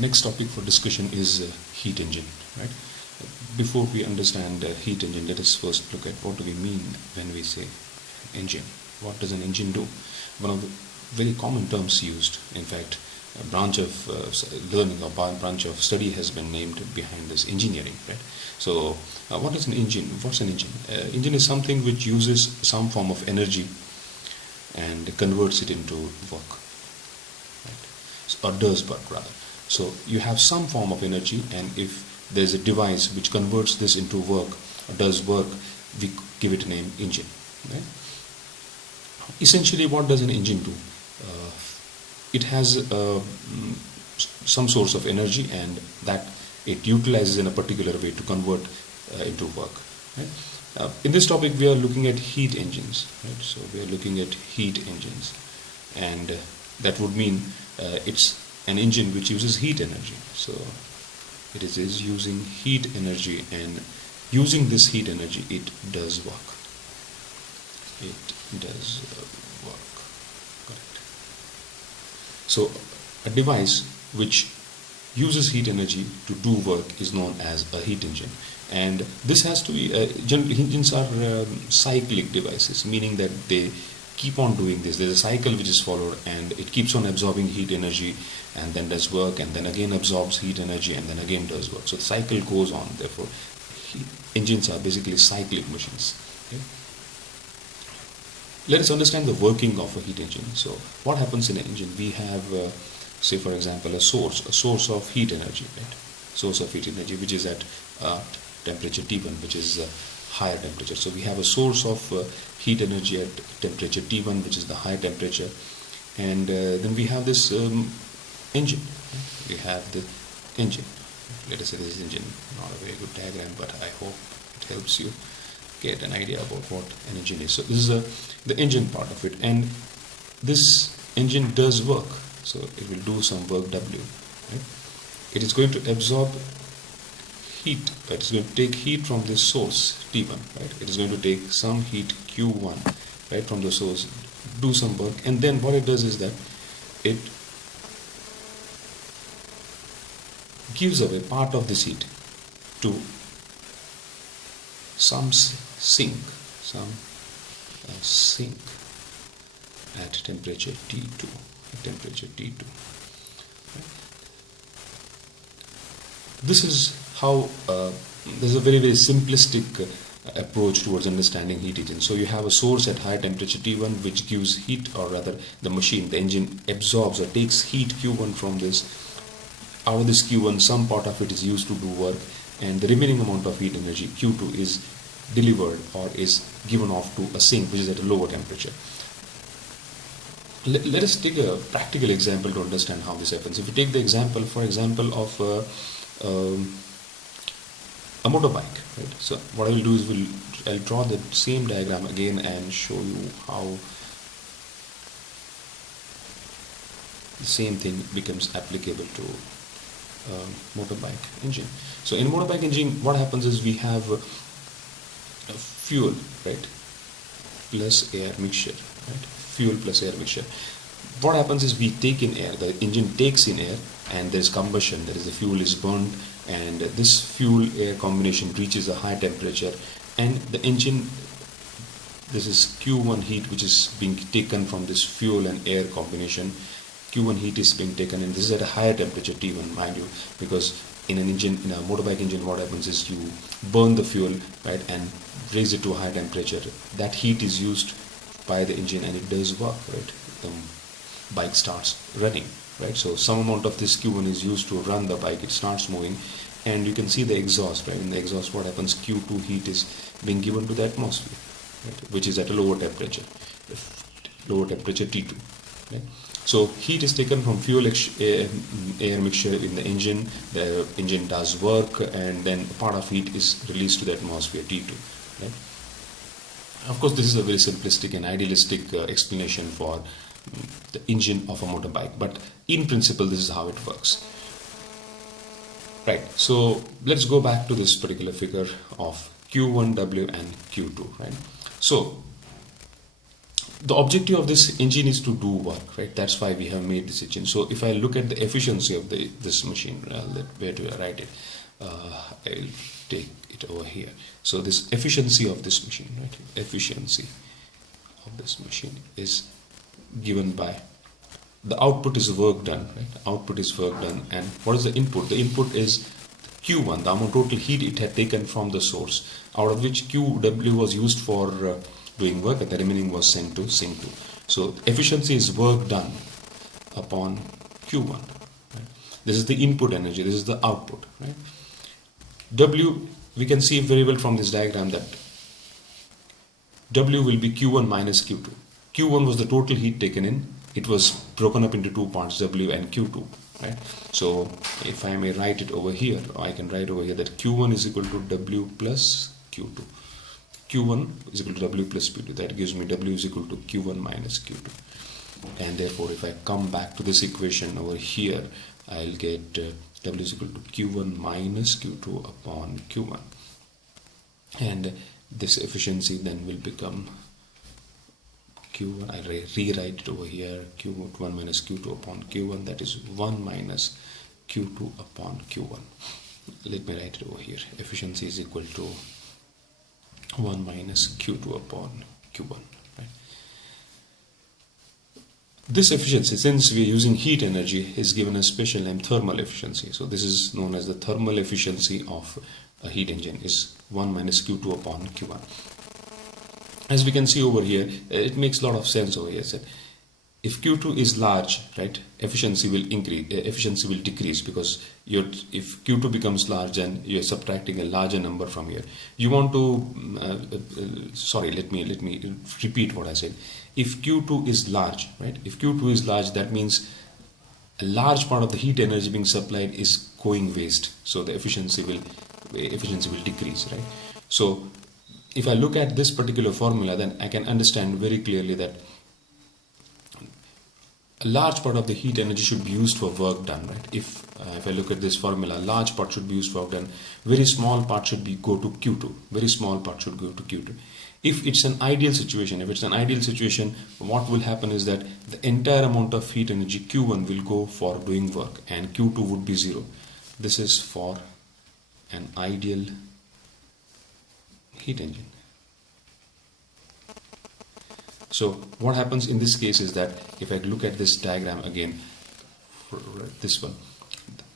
Next topic for discussion is heat engine, right? Before we understand heat engine, let us first look at what do we mean when we say engine. What does an engine do? One of the very common terms used, in fact, a branch of learning or branch of study has been named behind this, engineering, right? So what is an engine? What's an engine? Engine is something which uses some form of energy and converts it into work, right? Or does work rather. So you have some form of energy, and if there's a device which converts this into work or does work, we give it a name engine, right? Essentially, what does an engine do? It has some source of energy, and that it utilizes in a particular way to convert into work, right? In this topic, we are looking at heat engines, right? So we are looking at heat engines, and that would mean it's an engine which uses heat energy. So it is using heat energy, and using this heat energy, it does work. It does work. Correct. So a device which uses heat energy to do work is known as a heat engine. And this has to be, generally engines are cyclic devices, meaning that they keep on doing this. There's a cycle which is followed, and it keeps on absorbing heat energy and then does work, and then again absorbs heat energy and then again does work. So the cycle goes on. Therefore, engines are basically cyclic machines. Okay? Let us understand the working of a heat engine. So what happens in an engine? We have, say for example, a source of heat energy, right? Source of heat energy which is at temperature T1, which is higher temperature. So we have a source of heat energy at temperature T1, which is the high temperature, and then we have this engine. We have the engine. Let us say this is engine. Not a very good diagram, but I hope it helps you get an idea about what an engine is. So this is the engine part of it, and this engine does work. So it will do some work W. Right? It is going to absorb heat. Right? It's going to take heat from this source T1. Right? It is going to take some heat Q1, right, from the source, do some work, and then what it does is that it gives away part of this heat to some sink at temperature T2. This is how there's a very simplistic approach towards understanding heat engine. So you have a source at high temperature T1 which gives heat, or rather the engine absorbs or takes heat Q1 from this. Out of this Q1, some part of it is used to do work, and the remaining amount of heat energy Q2 is delivered or is given off to a sink which is at a lower temperature. Let us take a practical example to understand how this happens. If we take the example, for example, of a motorbike, right? So what I will do is I'll draw the same diagram again and show you how the same thing becomes applicable to motorbike engine. So in a motorbike engine, what happens is we have fuel, right, plus air mixture, right? Fuel plus air mixture. What happens is we take in air, the engine takes in air, and there is combustion, that is, the fuel is burned, and this fuel air combination reaches a high temperature, and the engine, this is Q1 heat which is being taken from this fuel and air combination. Q1 heat is being taken, and this is at a higher temperature T1, mind you, because in an engine, in a motorbike engine, what happens is you burn the fuel, right, and raise it to a high temperature. That heat is used by the engine, and it does work, right? The bike starts running, right? So some amount of this Q1 is used to run the bike. It starts moving, and you can see the exhaust, right? In the exhaust, what happens? Q2 heat is being given to the atmosphere, right, which is at a lower temperature T2, right? So heat is taken from fuel air mixture in the engine does work, and then part of heat is released to the atmosphere T2, right? Of course, this is a very simplistic and idealistic explanation for the engine of a motorbike, but in principle this is how it works, right? So let's go back to this particular figure of Q1W and Q2, right? So the objective of this engine is to do work, right? That's why we have made this engine. So if I look at the efficiency of this machine, where do I write it? I'll take it over here. So this efficiency of this machine, right? Efficiency of this machine is given by the output is work done, right? Output is work done, and what is the input? The input is Q1, the amount total heat it had taken from the source, out of which QW was used for doing work, and the remaining was sent to sink 2. So efficiency is work done upon Q1. Right? This is the input energy. This is the output. Right? W, we can see very well from this diagram that W will be Q1 minus Q2. Q1 was the total heat taken in. It was broken up into two parts, W and Q2. Right? So if I may write it over here, I can write over here that Q1 is equal to W plus Q2. Q1 is equal to W plus Q2. That gives me W is equal to Q1 minus Q2. And therefore, if I come back to this equation over here, I'll get W is equal to Q1 minus Q2 upon Q1. And this efficiency then will become Q1. I rewrite it over here, Q1 minus Q2 upon Q1. That is 1 minus Q2 upon Q1. Let me write it over here. Efficiency is equal to 1 minus Q2 upon Q1. Right? This efficiency, since we are using heat energy, is given a special name, thermal efficiency. So this is known as the thermal efficiency of a heat engine, is 1 minus Q2 upon Q1. As we can see over here, it makes a lot of sense over here. So if Q2 is large, right, efficiency will increase, efficiency will decrease, because if Q2 becomes large and you're subtracting a larger number from here, you want to sorry, let me repeat what I said. If Q2 is large, right, if Q2 is large, that means a large part of the heat energy being supplied is going waste, so the efficiency will decrease, right? So if I look at this particular formula, then I can understand very clearly that a large part of the heat energy should be used for work done, right? If I look at this formula, large part should be used for work done. Very small part should go to Q2. Very small part should go to Q2. If it's an ideal situation, what will happen is that the entire amount of heat energy Q1 will go for doing work, and Q2 would be 0. This is for an ideal heat engine. So what happens in this case is that if I look at this diagram again, this one,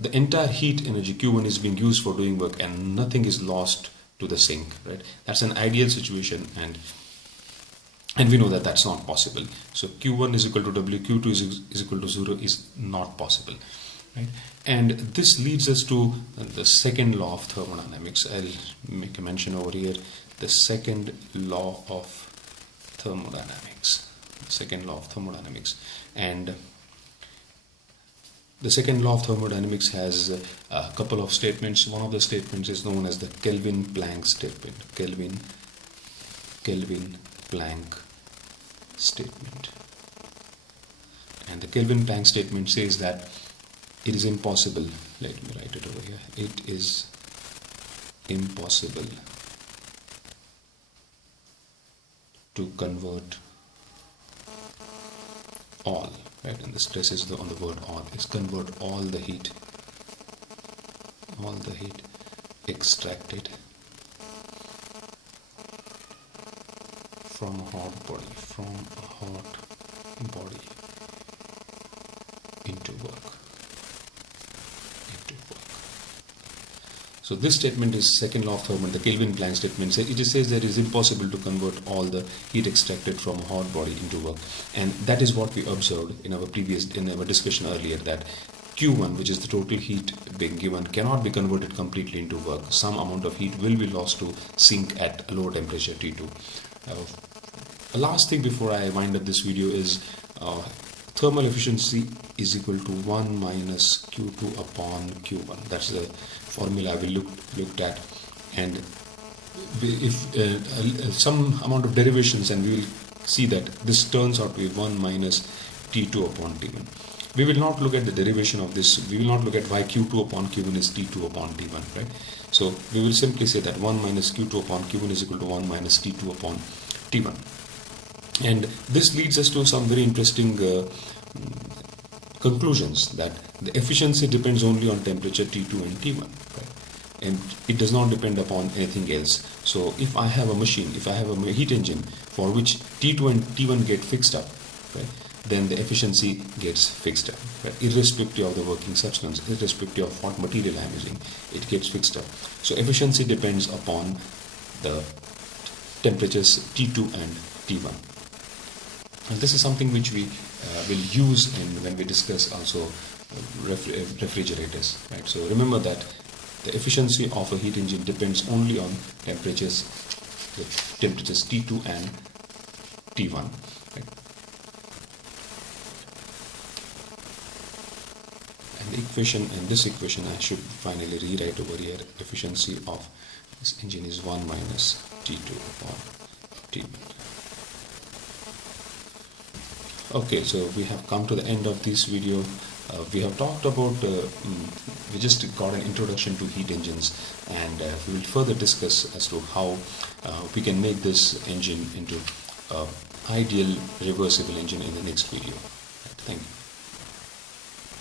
the entire heat energy Q1 is being used for doing work and nothing is lost to the sink, right? That's an ideal situation, and we know that that's not possible. So Q1 is equal to W, Q2 is equal to 0 is not possible, right? And this leads us to the second law of thermodynamics. I'll make a mention over here, the second law of thermodynamics. Second law of thermodynamics. And the second law of thermodynamics has a couple of statements. One of the statements is known as the Kelvin-Planck statement. Kelvin-Planck statement. And the Kelvin-Planck statement says that it is impossible, let me write it over here, it is impossible to convert all, right, and the stress is on the word all, is convert all the heat extracted from a hot body into work. So this statement is second law of thermodynamics. The Kelvin-Planck statement it says that it is impossible to convert all the heat extracted from a hot body into work, and that is what we observed in our discussion earlier, that Q1, which is the total heat being given, cannot be converted completely into work. Some amount of heat will be lost to sink at a low temperature T2. The last thing before I wind up this video is thermal efficiency is equal to 1 minus Q2 upon Q1. That's the formula we looked at, and if some amount of derivations, and we will see that this turns out to be 1 minus T2 upon T1. We will not look at the derivation of this. We will not look at why Q2 upon Q1 is T2 upon T1, right? So we will simply say that 1 minus Q2 upon Q1 is equal to 1 minus T2 upon T1. And this leads us to some very interesting conclusions, that the efficiency depends only on temperature T2 and T1, right? And it does not depend upon anything else. So if I have a machine, if I have a heat engine for which T2 and T1 get fixed up, right, then the efficiency gets fixed up, right? Irrespective of the working substance, irrespective of what material I am using, it gets fixed up. So efficiency depends upon the temperatures T2 and T1. And this is something which we will use when we discuss also refrigerators, right? So remember that the efficiency of a heat engine depends only on temperatures, the temperatures T2 and T1, right? And the equation, and this equation I should finally rewrite over here. Efficiency of this engine is 1 minus T2 upon T1. Okay, so we have come to the end of this video. We have talked about, we just got an introduction to heat engines, and we will further discuss as to how we can make this engine into an ideal reversible engine in the next video. Thank you.